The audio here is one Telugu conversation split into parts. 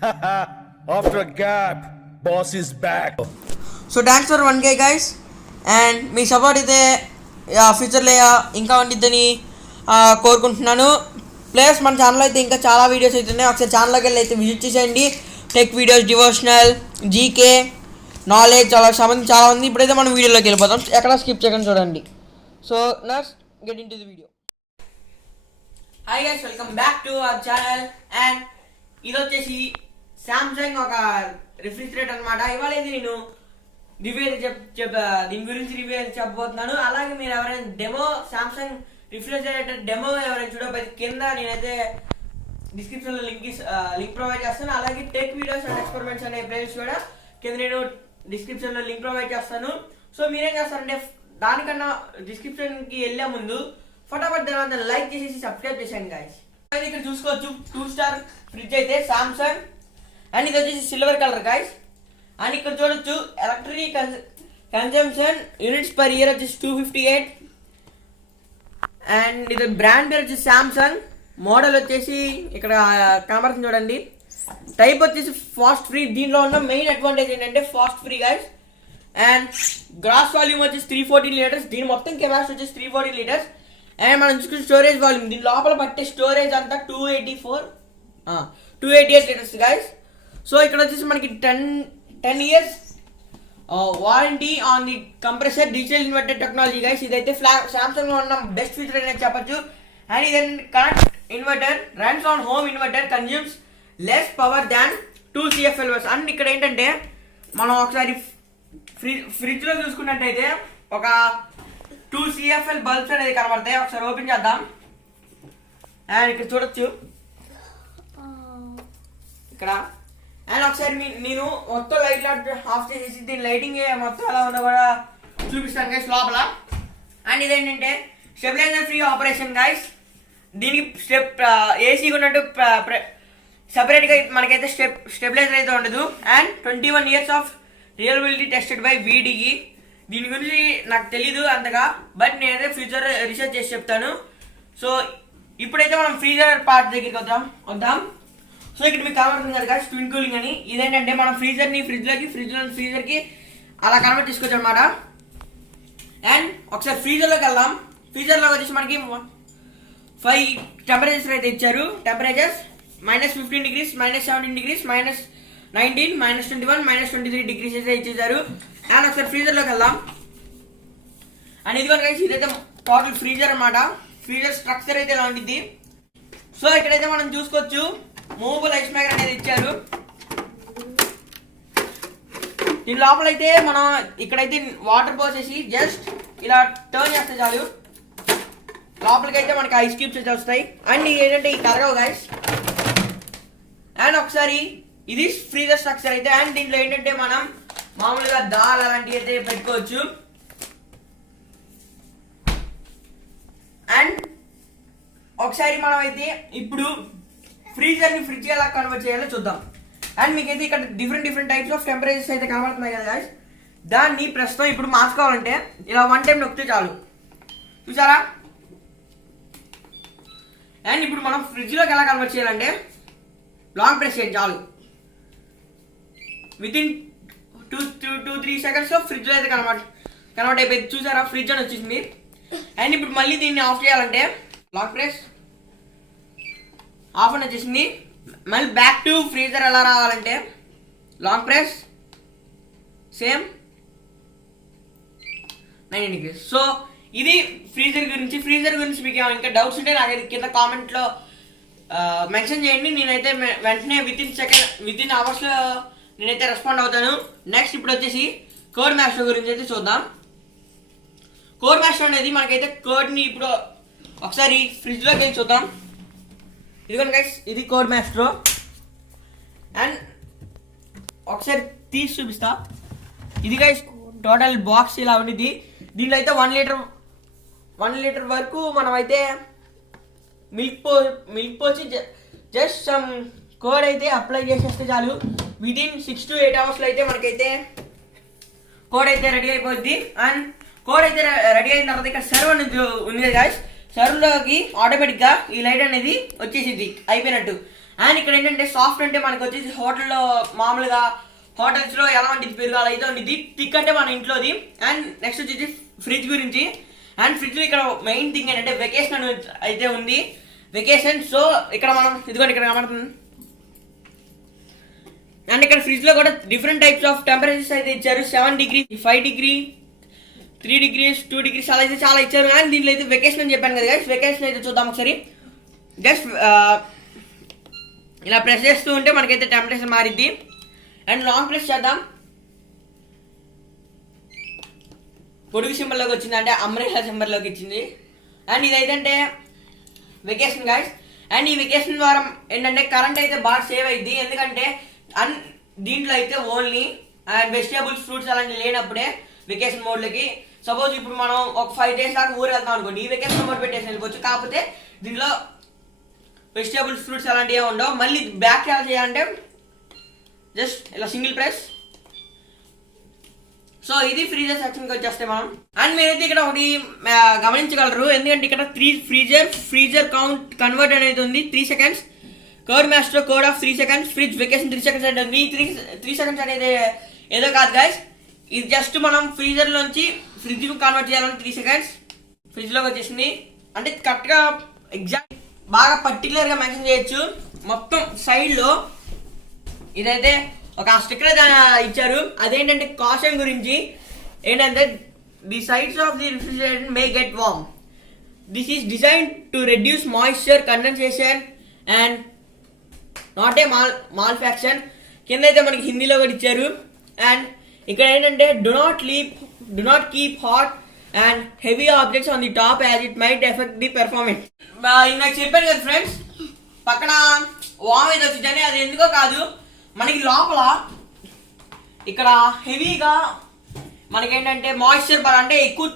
After a gap, boss is back. So thanks for 1K guys. And me support అయితే ఫ్యూచర్లో ఇంకా ఉండిద్దని కోరుకుంటున్నాను. ప్లస్ మన ఛానల్ అయితే ఇంకా చాలా వీడియోస్ అయితే ఉన్నాయి. ఒకసారి ఛానల్లోకి వెళ్ళి అయితే విజిట్ చేసేయండి. Tech videos, devotional, GK, knowledge అలా సంబంధించి చాలా ఉంది. ఇప్పుడైతే మనం వీడియోలోకి వెళ్ళిపోతాం. ఎక్కడ స్కిప్ చేయకుండా చూడండి. So next get in to the video. Hi guys, welcome back to our channel. And ఇది వచ్చేసి శాంసంగ్ ఒక రిఫ్రిజిరేటర్ అనమాట. ఇవాళ అయితే నేను రివ్యూ దీని గురించి రివ్యూ అయితే చెప్పబోతున్నాను. అలాగే మీరు ఎవరైనా డెమో శాంసంగ్ రిఫ్రిజిరేటర్ డెమో ఎవరైనా చూడకపోతే కింద నేనైతే డిస్క్రిప్షన్లో లింక్ ప్రొవైడ్ చేస్తాను. అలాగే టెక్ వీడియోస్ అండ్ ఎక్స్పెరిమెంట్స్ అనే ప్లేలిస్ట్ కూడా కింద నేను డిస్క్రిప్షన్లో లింక్ ప్రొవైడ్ చేస్తాను. సో మీరేం చేస్తారంటే దానికన్నా డిస్క్రిప్షన్కి వెళ్ళే ముందు ఫటాఫట్ తర్వాత లైక్ చేసేసి సబ్స్క్రైబ్ చేశాను గాయస్. ఇక్కడ చూసుకోవచ్చు 2 స్టార్ ఫ్రిడ్జ్ అయితే శాంసంగ్. అండ్ ఇది వచ్చేసి సిల్వర్ కలర్ గాయస్. అండ్ ఇక్కడ చూడొచ్చు electric consumption units per year వచ్చేసి 258. అండ్ ఇది బ్రాండ్ పేరు వచ్చేసి శాంసంగ్. మోడల్ వచ్చేసి ఇక్కడ కనబడుతుంది చూడండి. టైప్ వచ్చేసి ఫాస్ట్ ఫ్రీ. దీనిలో ఉన్న మెయిన్ అడ్వాంటేజ్ ఏంటంటే fast free guys. And gross volume వచ్చేసి 314 లీటర్స్. దీని మొత్తం కెపాసిటీ వచ్చేసి 340 లీటర్స్. అండ్ మనం చూసుకున్న స్టోరేజ్ వాల్యూమ్, దీని లోపల పట్టే స్టోరేజ్ అంతా 288 లీటర్స్ గాయస్. సో ఇక్కడ వచ్చేసి మనకి 10 years warranty on the compressor digital inverter technology guys. ఇదైతే సామ్సంగ్ లో ఉన్న బెస్ట్ ఫీచర్ అనేది చెప్పచ్చు. అండ్ ఇది connect inverter runs on home inverter consumes less power than 2 CFL. And ఇక్కడ ఏంటంటే మనం ఒకసారి ఫ్రిడ్జ్ లో చూసుకున్నట్టయితే ఒక 2 CFL బల్బ్స్ అనేది కనబడతాయి. ఒకసారి ఓపెన్ చేద్దాం. అండ్ ఇక్కడ చూడొచ్చు ఇక్కడ. అండ్ ఒకసారి నేను మొత్తం లైట్ ఆఫ్ చేసేసి దీని లైటింగ్ మొత్తం ఎలా ఉందో కూడా చూపిస్తాను గైస్ లోపల. అండ్ ఇదేంటంటే స్టెబిలైజర్ ఫ్రీ ఆపరేషన్ గైస్. దీనికి ఏసీ ఉన్నట్టు సపరేట్గా మనకైతే స్టెబిలైజర్ అయితే ఉండదు. And 21 years of reliability tested by VDE. దీని గురించి నాకు తెలీదు అంతగా, బట్ నేనైతే ఫ్యూచర్ రీసెర్చ్ చేసి చెప్తాను. సో ఇప్పుడైతే మనం ఫ్రీజర్ పార్ట్ దగ్గరికి వద్దాం. సో ఇక్కడ మీకు కనబడుతుంది కదా గాయ్స్ ట్విన్ కూలింగ్ అని. ఇదేంటంటే మనం ఫ్రీజర్ని ఫ్రిడ్జ్లోకి, ఫ్రీజర్కి అలా కన్వర్ట్ చేసుకోవచ్చు అనమాట. అండ్ ఒకసారి ఫ్రీజర్లోకి వెళ్దాం. ఫ్రీజర్లో వచ్చేసి మనకి 5 టెంపరేచర్స్ అయితే ఇచ్చారు. టెంపరేచర్స్ -15 డిగ్రీస్, -17 డిగ్రీస్, -19, -21, -23 డిగ్రీస్ అయితే ఇచ్చేసారు. అండ్ ఒకసారి ఫ్రీజర్లోకి వెళ్దాం. అండ్ ఇదిగోండి గైస్, ఇదైతే టోటల్ ఫ్రీజర్ అనమాట. ఫ్రీజర్ స్ట్రక్చర్ అయితే ఇలా ఉంటుంది. సో ఇక్కడైతే మనం చూసుకోవచ్చు మూవబుల్ ఐస్ మేకర్ అనేది ఇచ్చారు. దీని లోపలైతే మనం ఇక్కడైతే వాటర్ పోసేసి జస్ట్ ఇలా టర్న్ చేస్తే చాలు, లోపలికైతే మనకి ఐస్ క్యూబ్స్ అయితే వస్తాయి. అండ్ ఏంటంటే ఈ కరగవు గైస్. అండ్ ఒకసారి ఇది ఫ్రీజర్ స్ట్రక్చర్ అయితే. అండ్ దీంట్లో ఏంటంటే మనం మామూలుగా దాల్ అలాంటివి అయితే పెట్టుకోవచ్చు. అండ్ ఒకసారి మనం అయితే ఇప్పుడు ఫ్రీజర్ని ఫ్రిడ్జ్ ఎలా కన్వర్ట్ చేయాలో చూద్దాం. అండ్ మీకైతే ఇక్కడ డిఫరెంట్ టైప్స్ ఆఫ్ టెంపరేచర్స్ అయితే కనబడుతున్నాయి కదా గాయ్స్. దాన్ని ప్రస్తుతం ఇప్పుడు మార్చుకోవాలంటే ఇలా 1 టైం నొక్కితే చాలు, చూసారా. అండ్ ఇప్పుడు మనం ఫ్రిడ్జ్లోకి ఎలా కన్వర్ట్ చేయాలంటే లాంగ్ ప్రెస్ చేయండి చాలు. వితిన్ 2-3 సెకండ్స్లో ఫ్రిడ్జ్లో అయితే కన్వర్ట్ అయిపోయింది, చూసారా. ఫ్రిడ్జ్ అని వచ్చేసింది. అండ్ ఇప్పుడు మళ్ళీ దీన్ని ఆఫ్ చేయాలంటే లాంగ్ ప్రెస్, ఆఫ్ అని వచ్చేసింది. మళ్ళీ బ్యాక్ టు ఫ్రీజర్ ఎలా రావాలంటే long press, same 90 degrees. So ఇది ఫ్రీజర్ గురించి మీకు ఇంకా డౌట్స్ ఉంటే నాకు కింద కామెంట్లో మెన్షన్ చేయండి. నేనైతే వెంటనే వితిన్ అవర్స్లో నేనైతే రెస్పాండ్ అవుతాను. నెక్స్ట్ ఇప్పుడు వచ్చేసి కోడ్ మాస్టర్ గురించి అయితే చూద్దాం. కోడ్ మాస్టర్ అనేది మనకైతే కోడ్ని ఇప్పుడు ఒకసారి ఫ్రిడ్జ్లోకి వెళ్ళి చూద్దాం. ఇదిగోండి గైస్, ఇది కోడ్ మాస్టర్. అండ్ ఒకసారి తీసి చూపిస్తా. ఇది గైస్ టోటల్ బాక్స్ ఇలా ఉండేది. దీంట్లో అయితే 1 లీటర్ వరకు మనమైతే మిల్క్ పోసి జస్ట్ సమ్ కోడ్ అయితే అప్లై చేసేస్తే చాలు. వితిన్ 6 to 8 అవర్స్లో అయితే మనకైతే కోడ్ అయితే రెడీ అయిపోద్ది. అండ్ కోడ్ అయితే రెడీ అయిన తర్వాత ఇక్కడ సర్వ్ ఉంది గాయస్. సర్వ్లోకి ఆటోమేటిక్గా ఈ లైట్ అనేది వచ్చేసింది అయిపోయినట్టు. అండ్ ఇక్కడ ఏంటంటే సాఫ్ట్ అంటే మనకు వచ్చేసి హోటల్లో మామూలుగా హోటల్స్లో ఎలా ఉంటుంది పెరుగు అలా అయితే ఉంటుంది. థిక్ అంటే మన ఇంట్లోది. అండ్ నెక్స్ట్ వచ్చేసి ఫ్రిడ్జ్ గురించి. అండ్ ఫ్రిడ్జ్లో ఇక్కడ మెయిన్ థింగ్ ఏంటంటే వెకేషన్ అని అయితే ఉంది. వెకేషన్. సో ఇక్కడ మనం ఇదిగోండి ఇక్కడ కనబడుతుంది. అండ్ ఇక్కడ ఫ్రిడ్జ్లో కూడా డిఫరెంట్ టైప్స్ ఆఫ్ టెంపరేచర్స్ అయితే ఇచ్చారు. 7 డిగ్రీ, 5 డిగ్రీ, 3 డిగ్రీస్, 2 డిగ్రీస్ అలా అయితే చాలా ఇచ్చారు. అండ్ దీంట్లో అయితే వెకేషన్ అని చెప్పాను కదా గైస్. వెకేషన్ అయితే చూద్దాం ఒకసారి. జస్ట్ ఇలా ప్రెస్ చేస్తూ ఉంటే మనకైతే టెంపరేచర్ మారిద్ది. అండ్ లాంగ్ ప్రెస్ చేద్దాం. పొడుగు సింబల్లోకి వచ్చింది, అంటే అంబ్రెల్లా సింబల్లోకి ఇచ్చింది. అండ్ ఇదైతే వెకేషన్ గైస్. అండ్ ఈ వెకేషన్ ద్వారా ఏంటంటే కరెంట్ అయితే బాగా సేవ్ అయింది. ఎందుకంటే దీంట్లో అయితే ఓన్లీ అండ్ వెజిటేబుల్స్, ఫ్రూట్స్ అలాంటివి లేనప్పుడే వెకేషన్ మోడ్లోకి. సపోజ్ ఇప్పుడు మనం ఒక 5 days దాకా ఊరు వెళ్తాం అనుకోండి, ఈ వెకేషన్ మోడ్ పెట్టేసి వెళ్ళిపోవచ్చు. కాకపోతే దీంట్లో వెజిటేబుల్స్, ఫ్రూట్స్ అలాంటివి ఉండవు. మళ్ళీ బ్యాక్ ఎలా చేయాలంటే జస్ట్ ఇలా సింగిల్ ప్రెస్. సో ఇది ఫ్రీజర్ సెక్షన్కి వచ్చేస్తే మనం. అండ్ మీరైతే ఇక్కడ ఒకటి గమనించగలరు, ఎందుకంటే ఇక్కడ ఫ్రీజర్ కౌంట్ కన్వర్ట్ అనేది ఉంది 3 seconds. Code master code of 3 seconds. Fridge vacation 3 seconds అంటే ఉంది. 3 seconds అనేది ఏదో కాదు గైస్, ఇది జస్ట్ మనం ఫ్రీజర్ లోంచి ఫ్రిడ్జ్ కన్వర్ట్ చేయాలని 3 seconds. ఫ్రిడ్జ్ లోకి వచ్చేసింది. అంటే కరెక్ట్ గా ఎగ్జాక్ట్ బాగా పర్టికులర్ గా మెన్షన్ చేయొచ్చు. మొత్తం సైడ్ లో ఇదైతే ఒక స్టిక్కర్ ఇచ్చారు. అదేంటంటే కాషన్ గురించి. ఏంటంటే the sides of the refrigerator may get warm. This is design to reduce moisture condensation and not a malfunction. కింద అయితే మనకి హిందీలో కూడా ఇచ్చారు. అండ్ ఇక్కడ ఏంటంటే do not keep hot and heavy objects on the top as it might affect the performance. నాకు చెప్పాను కదా ఫ్రెండ్స్, పక్కన వామ్ ఏదో వచ్చిందని. అది ఎందుకో కాదు, మనకి లోపల ఇక్కడ హెవీగా మనకేంటంటే మాయిశ్చర్ అంటే ఎక్కువ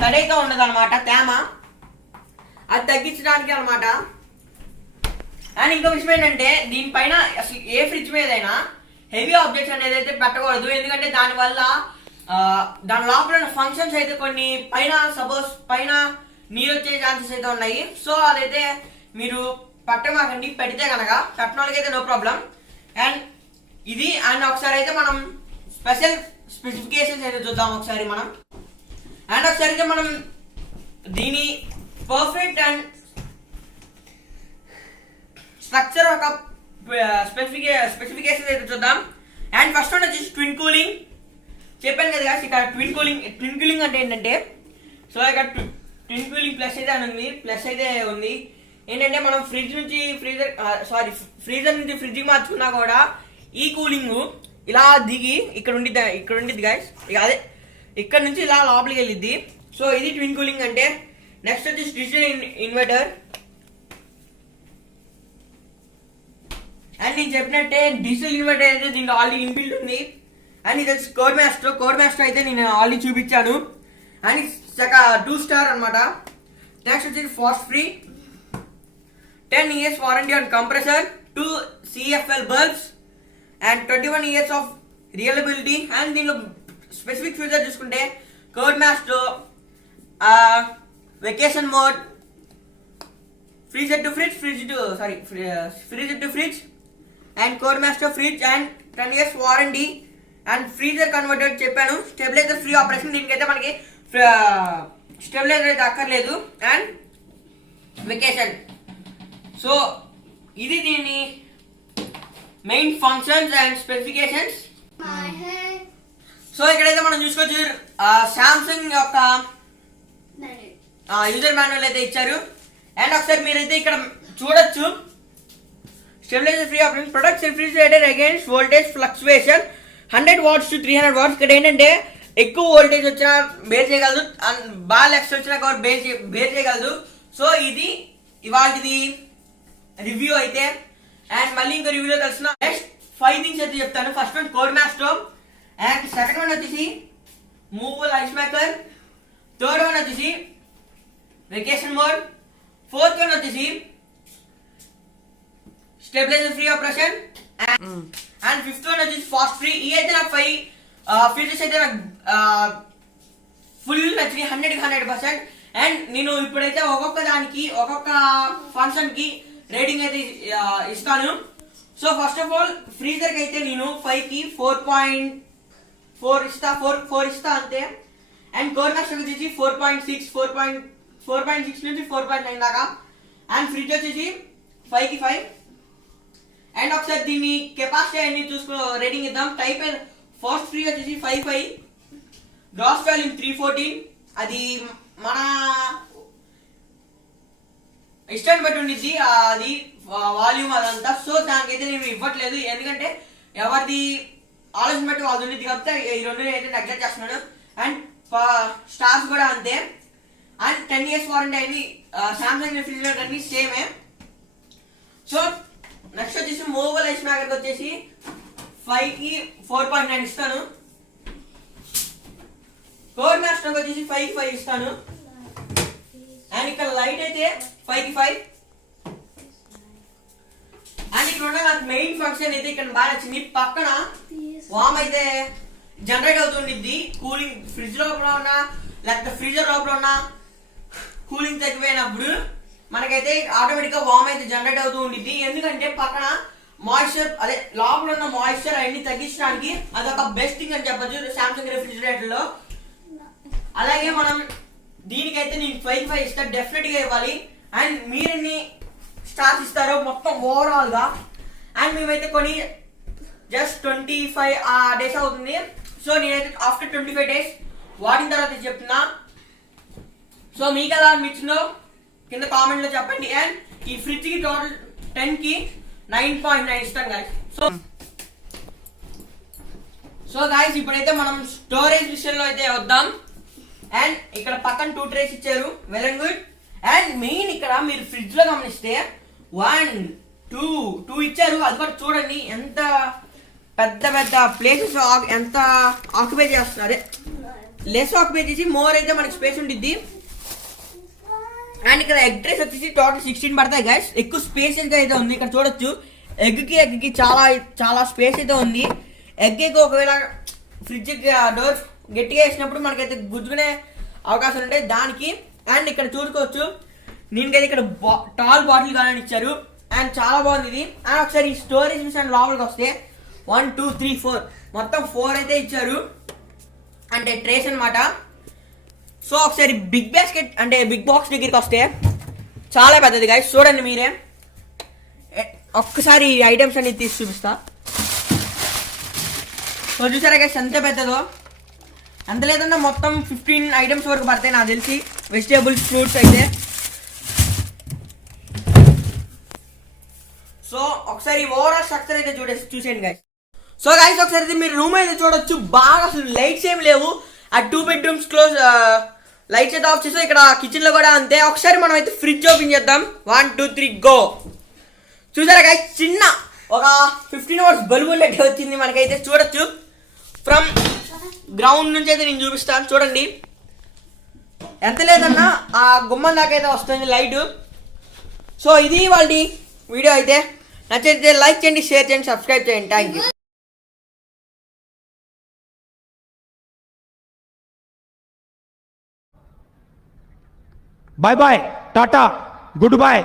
తడైతే ఉండదు అనమాట, తేమ. అది తగ్గించడానికి అనమాట. అండ్ ఇంకో విషయం ఏంటంటే దీనిపైన అసలు ఏ ఫ్రిడ్జ్ మీదైనా హెవీ ఆబ్జెక్ట్స్ అనేది అయితే పెట్టకూడదు. ఎందుకంటే దానివల్ల దాని లోపల ఫంక్షన్స్ అయితే కొన్ని సపోజ్ పైన నీరు వచ్చే ఛాన్సెస్ అయితే ఉన్నాయి. సో అదైతే మీరు పెట్టమాకండి. పెడితే కనుక పెట్టడానికి అయితే నో ప్రాబ్లం. అండ్ ఇది అండ్ ఒకసారి అయితే మనం స్పెసిఫికేషన్స్ అయితే చూద్దాం ఒకసారి మనం. అండ్ ఒకసారి అయితే మనం దీని పర్ఫెక్ట్ అండ్ స్ట్రక్చర్ ఒక స్పెసిఫికేషన్స్ అయితే చూద్దాం. అండ్ ఫస్ట్ వన్ వచ్చేసి ట్విన్ కూలింగ్. చెప్పాను కదా ఇక్కడ ట్విన్ కూలింగ్ అంటే ఏంటంటే, సో ఇక్కడ ట్విన్ కూలింగ్ ప్లస్ అయితే అని ఉంది, ప్లస్ అయితే ఉంది. ఏంటంటే మనం ఫ్రీజర్ నుంచి ఫ్రిడ్జ్కి మార్చుకున్నా కూడా ఈ కూలింగ్ ఇలా దిగి ఇక్కడ ఉండిద్ది గైస్. ఇక అదే ఇక్కడ నుంచి ఇలా లోపలికి వెళ్ళిద్ది. సో ఇది ట్విన్ కూలింగ్ అంటే. నెక్స్ట్ వచ్చేసి డిజిటల్ ఇన్వర్టర్. అండ్ నేను చెప్పినట్టే డిజిటల్ ఇన్వర్టర్ అయితే దీంట్లో ఆల్రెడీ ఇన్బిల్ట్ ఉంది. అండ్ ఇది వచ్చి కోడ్ మాస్టర్ అయితే నేను ఆల్రెడీ చూపించాను. అండ్ 2 star అనమాట. నెక్స్ట్ వచ్చేసి frost free, 10 years warranty on compressor, 2 CFL bulbs and 21 years of reliability. And దీనిలో స్పెసిఫిక్ ఫీచర్ చూసుకుంటే code master vacation mode, freezer to fridge and code master fridge and 10 years warranty and freezer converter చెప్పాను. Stabilizer free operation. దీనికైతే మనకి స్టెబిలైజర్ అయితే అక్కర్లేదు. And vacation. సో ఇది దీని main functions and specifications. So ఇక్కడైతే మనం చూసుకోవచ్చు సామ్సంగ్ యొక్క యూజర్ మాన్యువల్ అయితే ఇచ్చారు. అండ్ ఒకసారి మీరైతే ఇక్కడ చూడొచ్చు, stabiliser free operation, products refrigerator against voltage fluctuation 100 watts to 300 watts. ఇక్కడ ఏంటంటే ఎక్కువ వోల్టేజ్ వచ్చినా బేర్ చేయగలదు, బాగా లెక్స్ వచ్చినా కూడా బేర్ చేయగలదు. సో ఇది ఇవాళది రివ్యూ అయితే. అండ్ మళ్ళీ ఇంకో రివ్యూలో కలిసిన నెక్స్ట్ 5 things అయితే చెప్తాను. First one code master, and second one వచ్చేసి movable ice maker, third one వచ్చేసి వెకేషన్ మోడ్, ఫోర్త్ వన్ వచ్చేసి stabilizer free operation, and fifth one వచ్చేసి ఫాస్ట్ ఫ్రీ. ఈ అయితే నాకు 5 ఫీచర్స్ అయితే నాకు ఫుల్ నచ్చింది 100%. అండ్ నేను ఇప్పుడైతే ఒక్కొక్క దానికి ఒక్కొక్క ఫంక్షన్ కి రేటింగ్ అయితే ఇస్తాను. సో ఫస్ట్ ఆఫ్ ఆల్ ఫ్రీజర్కి అయితే నేను 5కి 4.4 ఇస్తా, 4 ఇస్తా అంతే. అండ్ కోర్ మాస్టర్ వచ్చేసి 4.6 నుంచి 4.9 దాకా. అండ్ ఫ్రిడ్జ్ వచ్చేసి 5కి 5. అండ్ ఒకసారి దీన్ని కెపాసిటీ అన్ని చూసుకో రేటింగ్ ఇద్దాం. టైప్ ఫస్ట్ ఫ్రీ వచ్చేసి 5.5, గ్రాస్ వాల్యూమ్ 314. అది మన ఇష్టాన్ని బట్టి ఉండిద్ది అది వాల్యూమ్ అదంతా. సో దానికైతే నేను ఇవ్వట్లేదు, ఎందుకంటే ఎవరిది ఆలోచన బట్టి వాళ్ళది ఉండిద్ది కాబట్టి ఈ రెండు అయితే నెగ్లెక్ట్ చేస్తున్నాను. అండ్ స్టార్స్ కూడా అంతే. అండ్ 10 years వారంటీ అన్ని సామ్సంగ్ రిఫ్రిజిరేటర్ అన్ని సేమే. సో నెక్స్ట్ వచ్చేసి మూవబుల్ ఐస్ మేకర్కి వచ్చేసి 5కి 4.9 ఇస్తాను. కోర్ మాస్టర్కి వచ్చేసి 5కి 5 ఇస్తాను. అండ్ ఇక్కడ లైట్ అయితే 5కి 5. అండ్ ఇక్కడ ఉన్న నాకు మెయిన్ ఫంక్షన్ అయితే ఇక్కడ బాగా నచ్చింది. పక్కన వామ్ అయితే జనరేట్ అవుతుండిద్ది. కూలింగ్ ఫ్రిడ్జ్ లోపల ఉన్న లేకపోతే ఫ్రీజర్ లోపల ఉన్న కూలింగ్ తగ్గిపోయినప్పుడు మనకైతే ఆటోమేటిక్ గా వామ్ అయితే జనరేట్ అవుతూ ఉండిద్ది. ఎందుకంటే పక్కన మాయిశ్చర్ అదే లోపల ఉన్న మాయిశ్చర్ అవన్నీ తగ్గించడానికి అదొక బెస్ట్ థింగ్ అని చెప్పొచ్చు సామ్సంగ్ రిఫ్రిజిరేటర్ లో. అలాగే మనం దీనికైతే నేను 5.5 ఇస్తా, డెఫినెట్ గా ఇవ్వాలి. అండ్ మీరెన్ని స్టార్స్ ఇస్తారో మొత్తం ఓవరాల్ గా. అండ్ మేమైతే కొన్ని జస్ట్ 25 days అవుతుంది. సో నేనైతే ఆఫ్టర్ 25 days వాడిన తర్వాత చెప్తున్నా. సో మీకు ఎలా అనిపించిందో కింద కామెంట్ లో చెప్పండి. అండ్ ఈ ఫ్రిడ్జ్ కి టోటల్ 10కి 9.9 ఇస్తాం గాయస్. సో గాయస్ ఇప్పుడైతే మనం స్టోరేజ్ విషయంలో అయితే వద్దాం. అండ్ ఇక్కడ పక్కన 2 trays ఇచ్చారు, well and good. And main ఇక్కడ మీరు ఫ్రిడ్జ్ లో గమనిస్తే 1, 2 ఇచ్చారు. అది కూడా చూడండి ఎంత పెద్ద పెద్ద ప్లేసెస్ ఎంత ఆక్యుపై చేస్తున్నారు. లెస్ ఆక్యుపై చేసి మోర్ అయితే మనకి స్పేస్ ఉంటుంది. అండ్ ఇక్కడ ఎగ్ ట్రేస్ వచ్చేసి టోటల్ 16 పడతాయి గైస్. ఎక్కువ స్పేస్ అయితే ఉంది. ఇక్కడ చూడొచ్చు ఎగ్కి చాలా చాలా స్పేస్ అయితే ఉంది. ఎగ్ ఒకవేళ ఫ్రిడ్జ్ డోర్ గట్టిగా వేసినప్పుడు మనకైతే గుజ్జుకునే అవకాశాలు ఉంటాయి దానికి. అండ్ ఇక్కడ చూసుకోవచ్చు దీనికైతే ఇక్కడ టాల్ బాటిల్ కావాలని ఇచ్చారు. అండ్ చాలా బాగుంది ఇది. అండ్ ఒకసారి ఈ స్టోరేజ్ విషయం లోపలికి వస్తే 1, 2, 3, 4 మొత్తం 4 అయితే ఇచ్చారు, అంటే ట్రేస్ అనమాట. సో ఒకసారి బిగ్ బాస్కెట్ అంటే బిగ్ బాక్స్ దగ్గరికి వస్తే చాలా పెద్దది గైస్. చూడండి మీరే ఒక్కసారి ఐటమ్స్ అన్ని తీసి చూపిస్తా. సో చూసారా గైస్ ఎంత పెద్దదో. ఎంత లేదన్నా మొత్తం 15 ఐటమ్స్ వరకు పడతాయి నాకు తెలిసి, వెజిటేబుల్స్ ఫ్రూట్స్ అయితే. సో ఒకసారి ఓవరాల్ స్ట్రక్చర్ అయితే చూసేయండి గైస్. సో గైస్ ఒకసారి మీరు రూమ్ అయితే చూడొచ్చు. బాగా అసలు లైట్స్ ఏం లేవు. ఆ 2 bedrooms క్లోజ్ లైట్స్ అయితే ఆఫ్ చేసాం. ఇక్కడ కిచెన్ లో కూడా అంతే. ఒకసారి మనం అయితే ఫ్రిడ్జ్ ఓపెన్ చేద్దాం. 1, 2, 3 గో. చూసారా గైస్ చిన్న ఒక 15 hours బల్బు లైట్ వచ్చింది మనకైతే. చూడొచ్చు ఫ్రమ్ గ్రౌండ్ నుంచి అయితే నేను చూపిస్తాను. చూడండి ఎంత లేదన్నా ఆ గుమ్మం దాకా అయితే వస్తుంది లైట్. సో ఇది వాళ్ళ వీడియో అయితే. నచ్చితే లైక్ చేయండి, షేర్ చేయండి, సబ్స్క్రైబ్ చేయండి. Thank you. Bye bye, Tata, goodbye.